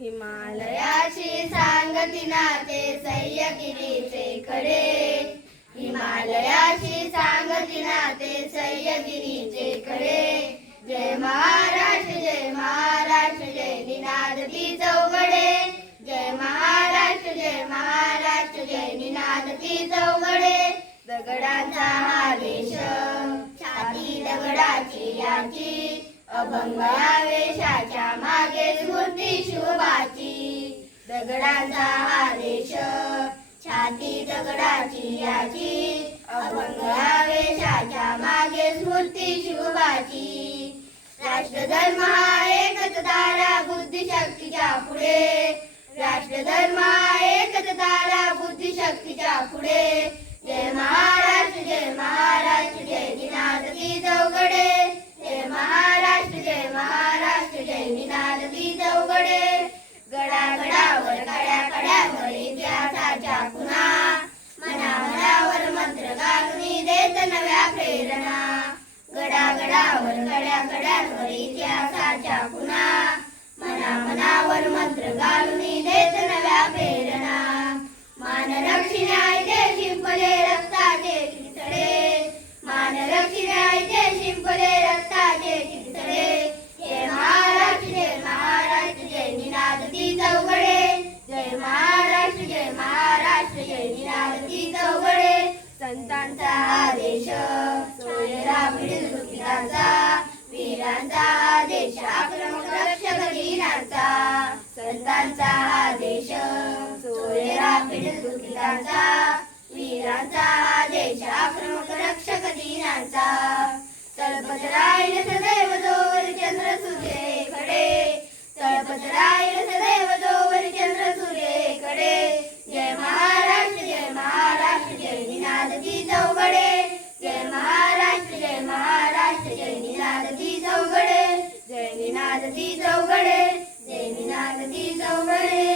हिमालयाशी सांगती नाते सह्यागिरीचे खडे, हिमालयाशी सांगती नाते सह्यागिरीचे खडे. जय महाराष्ट्र जय महाराष्ट्र जय निनाद ती चौघडे, जय महाराष्ट्र जय महाराष्ट्र जय निनाद ती चौघडे. दगडांचा हा देश छाती दगडाची याची, अभंग आवेशाच्या मागे स्फूर्ती शुभाची. दगडांचा हा देश छाती दगडाची याची, अभंग आवेशाच्या मागे स्फूर्ती शुभाची. राष्ट्रधर्म हा एकच तारा बुद्धिशक्तीच्या पुढे, राष्ट्रधर्म हा एकच तारा बुद्धिशक्तीच्या पुढे. जय महाराष्ट्र जय महाराष्ट्र जय निनाद ती चौघडे, जय महाराष्ट्र जय महाराष्ट्र जय निनाद ती चौघडे. गडागडावर कड्या कड्यावर इतिहासाच्या खुणा, मना मनावर मंत्र घालून देत नव्या प्रेरणा. गडागडावर कड्या कड्यावर इतिहासाच्या खुणा, मना मनावर मंत्र घालून देत नव्या प्रेरणा. मानरक्षिण्याचे शिंपले रक्ताचे कितीतडे, मानरक्षिण्याचे शिंपले रक्ताचे कितीतडे. जय महाराष्ट्र जय महाराष्ट्र जय निनाद ती चौघडे, जय महाराष्ट्र जय महाराष्ट्र जय निनाद ती चौघडे. संतांचा आदेश सोयरा पिढील दुखितांचा, वीरांचा आदेश आक्रमक रक्षक दीनांचा. संतांचा आदेश सोयरा पिढील दुखितांचा, वीरांचा आदेश आक्रमक रक्षक दीनांचा. तळपत राहील सदैव जोवर चंद्र सूर्य खडे, तळपत राहील सदैव जोवर चंद्र सूर्य खडे. जय महाराष्ट्र जय महाराष्ट्र जय निनाद ती चौघडे, जय महाराष्ट्र जय महाराष्ट्र जय निनाद ती चौघडे. जय निनाद ती चौघडे, जय निनाद ती चौघडे.